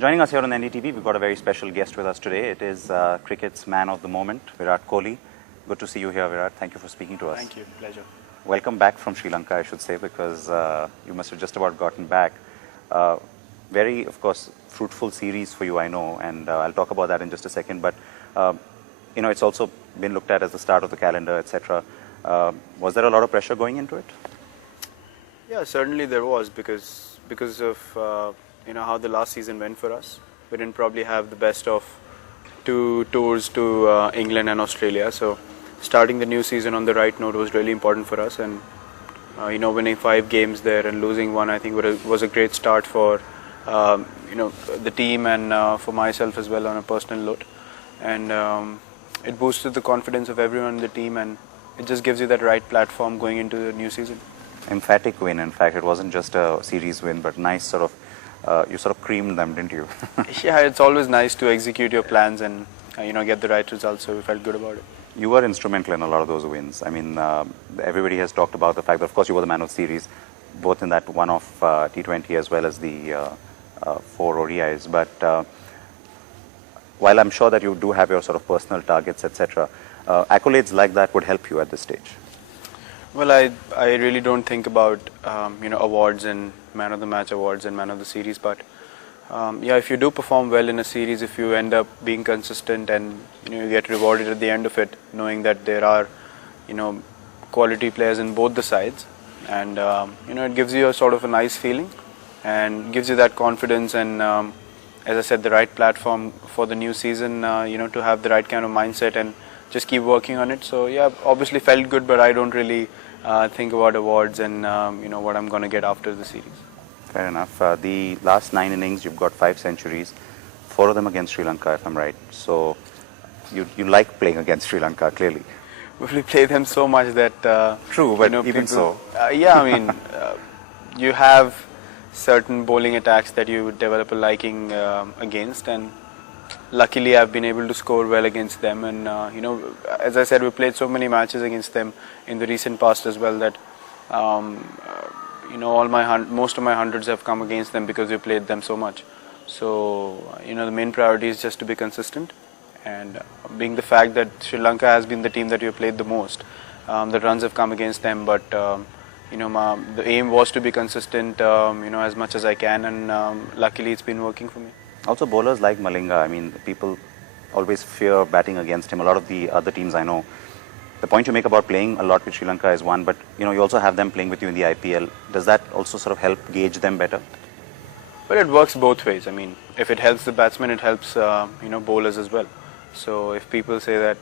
Joining us here on NDTV, we've got a very special guest with us today. It is cricket's man of the moment, Virat Kohli. Good to see you here, Virat. Thank you for speaking to us. Thank you. Pleasure. Welcome back from Sri Lanka, I should say, because you must have just about gotten back. Very, of course, fruitful series for you, I know, and I'll talk about that in just a second. But, you know, it's also been looked at as the start of the calendar, etc. Was there a lot of pressure going into it? Yeah, certainly there was because of how the last season went for us. We didn't probably have the best of two tours to England and Australia. So starting the new season on the right note was really important for us. And winning 5 games there and losing one, I think was a great start for the team and for myself as well on a personal note. And it boosted the confidence of everyone in the team, and it just gives you that right platform going into the new season. Emphatic win, in fact. It wasn't just a series win, but nice sort of, you sort of creamed them, didn't you? Yeah, it's always nice to execute your plans and get the right results, so we felt good about it. You were instrumental in a lot of those wins. I mean, everybody has talked about the fact that, of course, you were the man of the series, both in that one-off T20 as well as the 4 ODIs. But while I'm sure that you do have your sort of personal targets, etc., accolades like that would help you at this stage. Well, I really don't think about awards and man of the match awards and man of the series, but if you do perform well in a series, if you end up being consistent and you get rewarded at the end of it, knowing that there are quality players in both the sides, and it gives you a sort of a nice feeling and gives you that confidence and as I said, the right platform for the new season, to have the right kind of mindset and just keep working on it. So yeah, obviously felt good, but I don't really think about awards and what I'm going to get after the series. Fair enough. The last 9 innings, you've got 5 centuries, 4 of them against Sri Lanka, if I'm right. So you like playing against Sri Lanka, clearly. We play them so much that true, but even so. Yeah, I mean, you have certain bowling attacks that you develop a liking against, and luckily I've been able to score well against them. And as I said, we played so many matches against them in the recent past as well that most of my hundreds have come against them because we played them so much. So the main priority is just to be consistent, and being the fact that Sri Lanka has been the team that we played the most, the runs have come against them, but the aim was to be consistent as much as I can, and luckily it's been working for me. Also, bowlers like Malinga, I mean, people always fear batting against him. A lot of the other teams I know. The point you make about playing a lot with Sri Lanka is one, but you also have them playing with you in the IPL. Does that also sort of help gauge them better? Well, it works both ways. I mean, if it helps the batsmen, it helps bowlers as well. So if people say that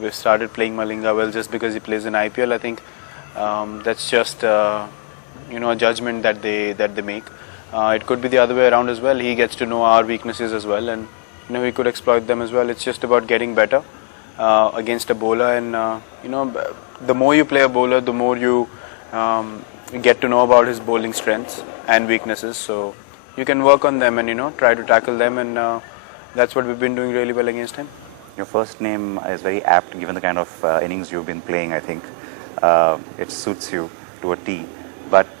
we've started playing Malinga well just because he plays in IPL, I think that's just a judgment that they make. It could be the other way around as well. He gets to know our weaknesses as well, and we could exploit them as well. It's just about getting better against a bowler, and the more you play a bowler, the more you get to know about his bowling strengths and weaknesses. So you can work on them and try to tackle them, and that's what we've been doing really well against him. Your first name is very apt given the kind of innings you've been playing. I think it suits you to a T. But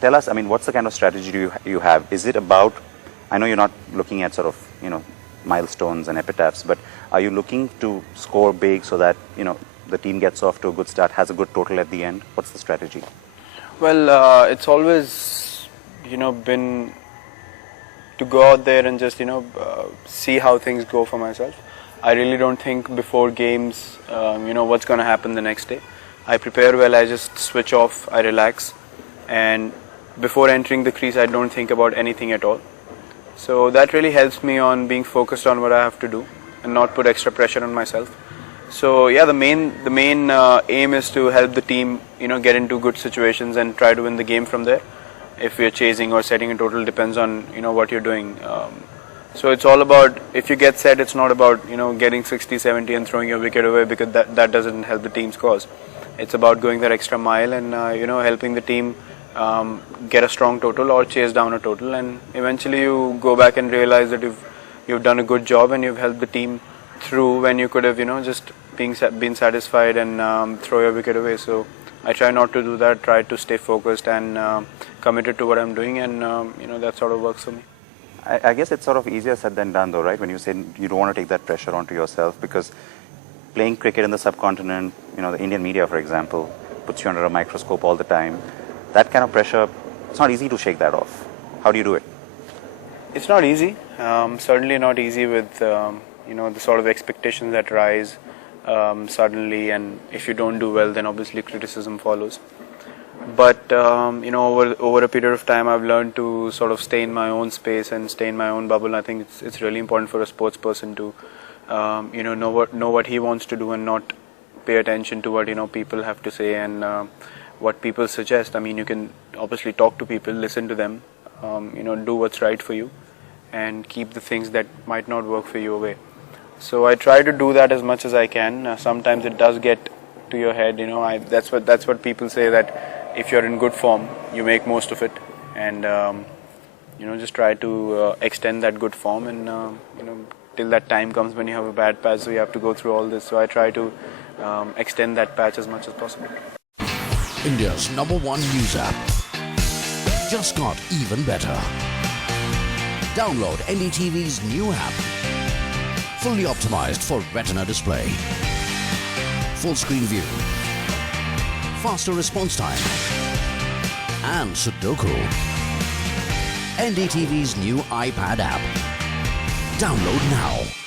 tell us, I mean, what's the kind of strategy you have? Is it about, I know you're not looking at sort of, milestones and epitaphs, but are you looking to score big so that, the team gets off to a good start, has a good total at the end? What's the strategy? Well, it's always, been to go out there and just, see how things go for myself. I really don't think before games, what's going to happen the next day. I prepare well, I just switch off, I relax, and before entering the crease, I don't think about anything at all. So that really helps me on being focused on what I have to do and not put extra pressure on myself. So yeah, the main aim is to help the team, get into good situations and try to win the game from there. If we're chasing or setting a total, depends on what you're doing. So it's all about, if you get set, it's not about getting 60, 70 and throwing your wicket away, because that doesn't help the team's cause. It's about going that extra mile and helping the team get a strong total or chase down a total, and eventually you go back and realize that you've done a good job and you've helped the team through when you could have just been satisfied and throw your wicket away. So I try not to do that, try to stay focused and committed to what I'm doing, and that sort of works for me. I guess it's sort of easier said than done, though, right? When you say you don't want to take that pressure onto yourself, because playing cricket in the subcontinent, the Indian media, for example, puts you under a microscope all the time. That kind of pressure, it's not easy to shake that off. How do you do it? It's not easy. Certainly not easy with the sort of expectations that rise suddenly, and if you don't do well, then obviously criticism follows. But over a period of time, I've learned to sort of stay in my own space and stay in my own bubble. I think it's really important for a sports person to know what he wants to do and not pay attention to what people have to say and what people suggest. I mean, you can obviously talk to people, listen to them, do what's right for you, and keep the things that might not work for you away. So I try to do that as much as I can. Sometimes it does get to your head. That's what people say, that if you're in good form, you make most of it, and just try to extend that good form, and till that time comes when you have a bad patch, so you have to go through all this. So I try to extend that patch as much as possible. India's #1 news app just got even better. Download NDTV's new app, fully optimized for retina display, full screen view, faster response time, and Sudoku. NDTV's new iPad app. Download now.